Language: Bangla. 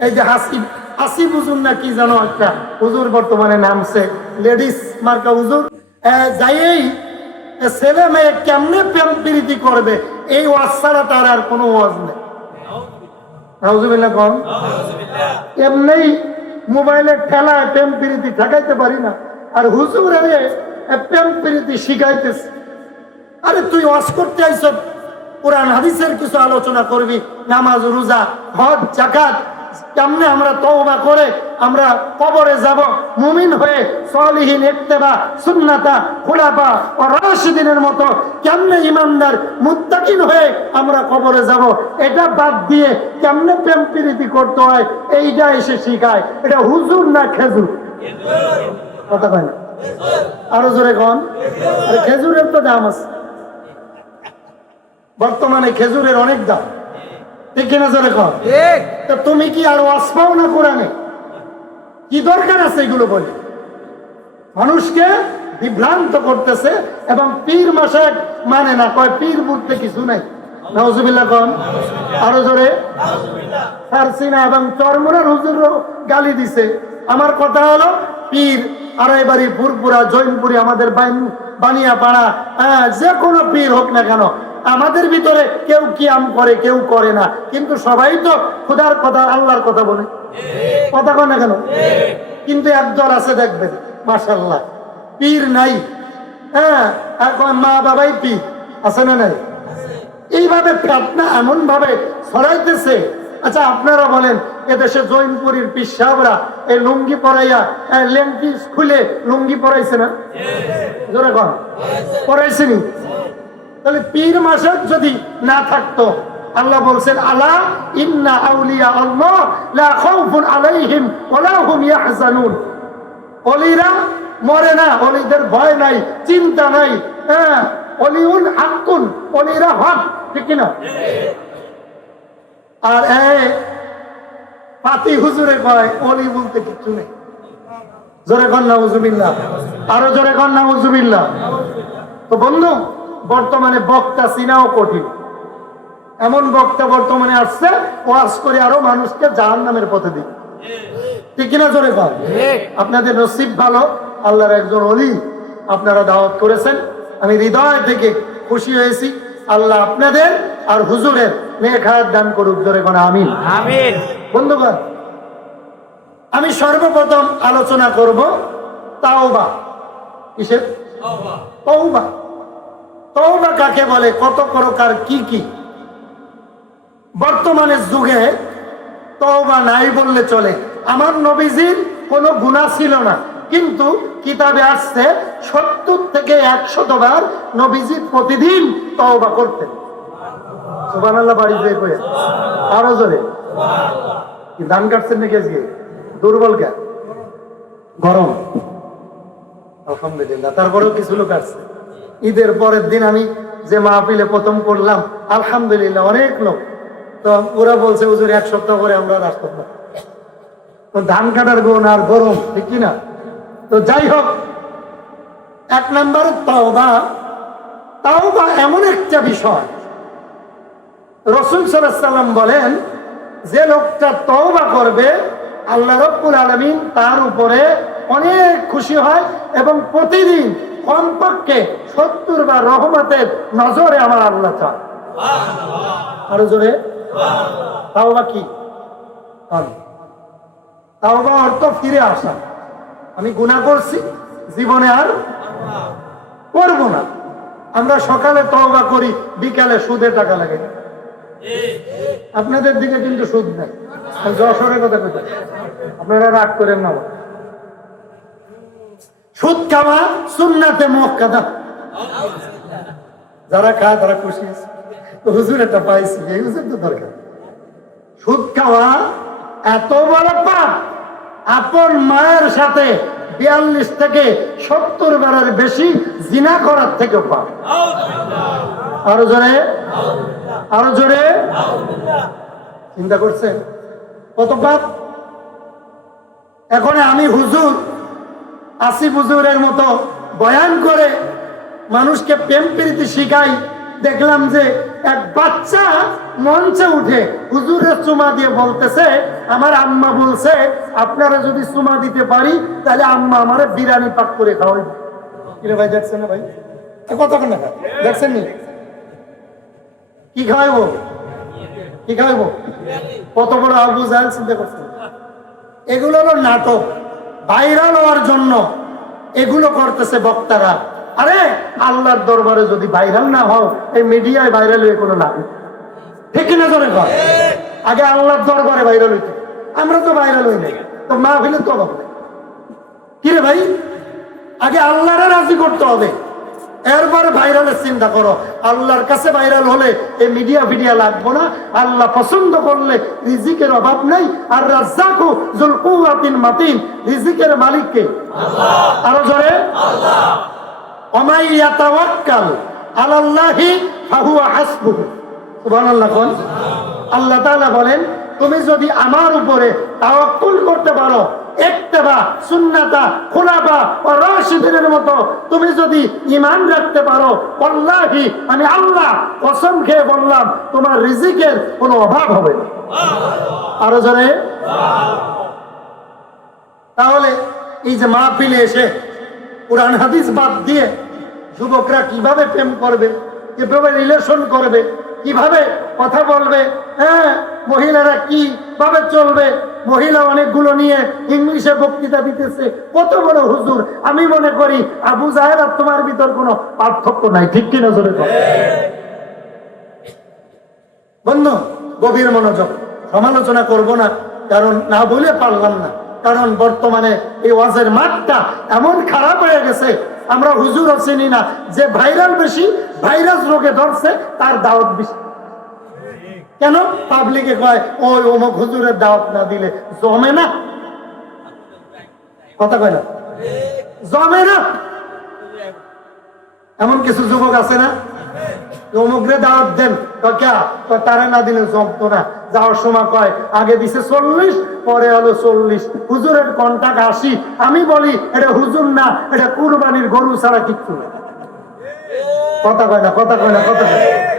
এই যে হাসি হাসি বুঝুন না কি জানো একটা? হুজুর বর্তমানে নামছে লেডিস মার্কা আহ, যাইয়েই ছেলে মেয়ে কেমনে প্রেম প্রীতি করবে? এই ওয়াজ ছাড়া তার আর কোনো ওয়াজ নেই। পারি না। আর হুজুর প্রেম শিখাইতেছে। আরে তুই করতে হাদিসের কিছু আলোচনা করবি নামাজ রোজা হজ জাকাত কেমনে আমরা তওবা করে আমরা কবরে যাব? মুমিন হয়ে সলিহীন ইত্তেবা সুন্নাতা, খুলাফা ও রাশিদিনের মতো কেমনে ইমানদার মুত্তাকিন হয়ে আমরা কবরে যাব? এটা বাদ দিয়ে কেমনে প্রেম প্রীতি করতে হয়? এইটা এসে শিখায়। এটা হুজুর না খেজুর? কথা না? আরও জোরে কন। খেজুরের তো দাম আছে। বর্তমানে খেজুরের অনেক দাম। ঠিক কিনা জোরে কন ঠিক। তা তুমি কি আরও না কোরআনে? কি দরকার আছে এগুলো বলে? মানুষকে বিভ্রান্ত করতেছে এবং পীর মাসাক মানে না কয় পীর বুঝতে কিছু নাই। নজুবিল্লা কন। আরও জোরে। ফারসিনা এবং হুজুরও গালি দিছে। আমার কথা হলো পীর আড়াইবাড়ি ফুরপুরা জৈনপুরি আমাদের বান- বানিয়া পাড়া হ্যাঁ যে কোনো পীর হোক না কেন আমাদের ভিতরে কেউ কিয়াম করে, কেউ করে না। কিন্তু সবাই তো খুদার কথা আল্লাহর কথা বলে। কথা কয় না কেন? কিন্তু একদল আছে দেখবেন মাসাল্লাহ পীর নাই। হ্যাঁ মা বাবাই পীর। আছে না নাই? এইভাবে প্রার্থনা এমন ভাবে ছড়াইতেছে। আচ্ছা আপনারা বলেন, এদেশে জৈনপুরীর পিসাবরা এই লুঙ্গি পরাইয়া এই লেংটি খুলে লুঙ্গি পরাইছে না? জোরে পরাইছেনি? তাহলে পীর মাসের যদি না থাকতো, আল্লাহ বলছেন, আলা ইন্না আউলিয়া আল্লাহ, লা খাউফুন আলাইহিম ওয়ালা হুম ইয়াহজানুন। অলিরা মরে না, অলিদের ভয় নাই, চিন্তা নাই হ্যাঁ অলিরা হক, ঠিক কিনা? আর এ পাতি হুজুরে কয় অলি বলতে কিছু নেই। জোরে কন না হুজুবিল্লাহ আরও জোরে কন না হুজুবিল্লাহ তো বন্ধু বর্তমানে বক্তা চিনাও কঠিন। এমন বক্তা বর্তমানে আসছে ওয়াজ করে আরও মানুষকে জাহান নামের পথে দিই ঠিক কিনা জোরে কন? আপনাদের নসিব ভালো আল্লাহর একজন অলি আপনারা দাওয়াত করেছেন। আমি হৃদয় থেকে খুশি হয়েছি আল্লাহ আপনাদের আর হুজুরের নেক হায়াত দান করুক জোরে কোন আমিন। আমিন। বন্ধুগণ আমি সর্বপ্রথম আলোচনা করব তাওবা। কিসের? তৌবা তৌবা কাকে বলে? কত প্রকার কি কি? বর্তমানে যুগে তওবা নাই বললে চলে। আমার নবীজির কোনো গুণা ছিল না। কিন্তু কিতাবে আসছে, সত্তর থেকে একশত বার নবীজি প্রতিদিন তওবা করতেন। সুবহানাল্লাহ, বাড়ি আরও ধান কাটছেন নাকি আজকে? দুর্বল কে? গরম। আলহামদুলিল্লাহ, তারপরেও কিছু লোক আসছে। ঈদের পরের দিন আমি যে মাহফিলে প্রথম করলাম, আলহামদুলিল্লাহ অনেক লোক। তো ওরা বলছে, হুজুর, এক সপ্তাহ পরে আমরা আর আসতাম না। তো ধান কাটার গুণ আর গরম, ঠিক কি না? তো যাই হোক, এক নম্বর তাওবা। তাওবা এমন একটা বিষয়। রসুল সাল্লাম বলেন, যে লোকটা তওবা করবে, আল্লাহ রব্বুল আলমিন তার উপরে অনেক খুশি হয় এবং প্রতিদিন কমপক্ষে সত্তর বা রহমতের নজরে আমার আল্লাহ চান। আরও জোরে? তাওবা কি? বল। তাওবা অর্থ ফিরে আসা। আমি গুণা করছি, জীবনে আর করব না। আমরা সকালে তওবা করি, বিকালে সুদে টাকা লাগে। আপনাদের দিকে কিন্তু সুদ নেই। যশোরের কথা কইতে আপনারা রাগ করেন না। সুদ খাওয়া সুন্নাতে মক্কাদা যারা খায়, তারা খুশি হুজুর একটা পাইছি এই হুজুর তো দরকার। সুদ খাওয়া এত বড় পাপ। আপন মায়ের সাথে বিয়াল্লিশ থেকে সত্তর বারের বেশি জিনা করার থেকে পাপ। আরও জোরে? আরও জোরে? চিন্তা করছেন? কত পাপ? এখন আমি হুজুর আসিফ হুজুরের মতো বয়ান করে মানুষকে প্রেম প্রীতি শিখাই, দেখলাম যে এক বাচ্চা মঞ্চে উঠে হুজুরের চুমা দিয়ে বলতেছে, আমার আম্মা বলছে, আপনারা যদি চুমা দিতে পারি, তাহলে আম্মা আমার বিরিয়ানি পাক করে খাওয়াই কিরে ভাই, দেখছেন না ভাই? কতক্ষণ? দেখছেন নি? কি খাওয়াইবো? কি খাওয়াইবো? কত বড় আবু জাহেল চিন্তা করছেন এগুলো হলো নাটক। ভাইরাল হওয়ার জন্য এগুলো করতেছে বক্তারা। আরে, আল্লাহর দরবারে যদি ভাইরাল না হও, এই মিডিয়ায় ভাইরাল হয়ে কোনো লাভ। ঠিক কিনা জোরে কর আগে আল্লাহর দরবারে ভাইরাল হইতে। আমরা তো ভাইরাল হই নাই। তো মা হইলে তো অভাব নেই কিরে ভাই? আগে আল্লাহরে রাজি করতে হবে। এরপরে ভাইরালের চিন্তা করো। আল্লাহর কাছে ভাইরাল হলে এই মিডিয়া ফিডিয়া লাগবো না। আল্লাহ পছন্দ করলে রিজিকের অভাব নাই। আর রাজ্জাকু জুল কুওয়াতিন মাতিন রিজিকের মালিককে আরও জোরে? অমাই ইয়াতাওয়াক্কাল আলাল্লাহি ফাহুয়া হাসবুহু। সুবহানাল্লাহ কোন। আল্লাহ তাআলা বলেন তুমি যদি আমার উপরে তাওয়াক্কুল করতে পারো সুন্নাতা ও রাশিদিনের মতো তুমি যদি ঈমান রাখতে পারো আল্লাহি আমি আল্লাহ, কসম খেয়ে বললাম, তোমার রিজিকের কোনো অভাব হবে আরও তাহলে এই যে মাহফিলে এসে কোরআন, হাদিস বাদ দিয়ে যুবকরা কীভাবে প্রেম করবে, কীভাবে রিলেশন করবে, কীভাবে কথা বলবে হ্যাঁ মহিলারা কি ভাবে চলবে? মহিলা অনেকগুলো নিয়ে ইংলিশে বক্তৃতা দিতেছে। কত বড় হুজুর। আমি মনে করি আবু জাহের আর তোমার ভিতর কোনো পার্থক্য নাই। ঠিক কি নজরে বন্ধু, গভীর মনোযোগ। সমালোচনা করব না, কারণ না বলে পারলাম না। কারণ বর্তমানে এই ওয়াজের মাঠটা এমন খারাপ হয়ে গেছে, আমরা হুজুরও চিনি না। যে ভাইরাল বেশি, ভাইরাস রোগে ধরছে, তার দাওয়াত বেশি। কেন? পাবলিকে কয়, ওই অমুক হুজুরের দাওয়াত না দিলে জমে না? কথা কয় না। জমে না। এমন কিছু যুবক আছে না? অমুকরে দাওয়াত দেন? তারা না দিলে জমতো না। যাওয়ার সময় কয়, আগে দিছে চল্লিশ, পরে হলো চল্লিশ। হুজুরের কন্টাক্ট আশি আমি বলি, এটা হুজুর না, এটা কুরবানির গরু ছাড়া কিচ্ছু কথা কয় না, কথা কয় না, কথা কয়।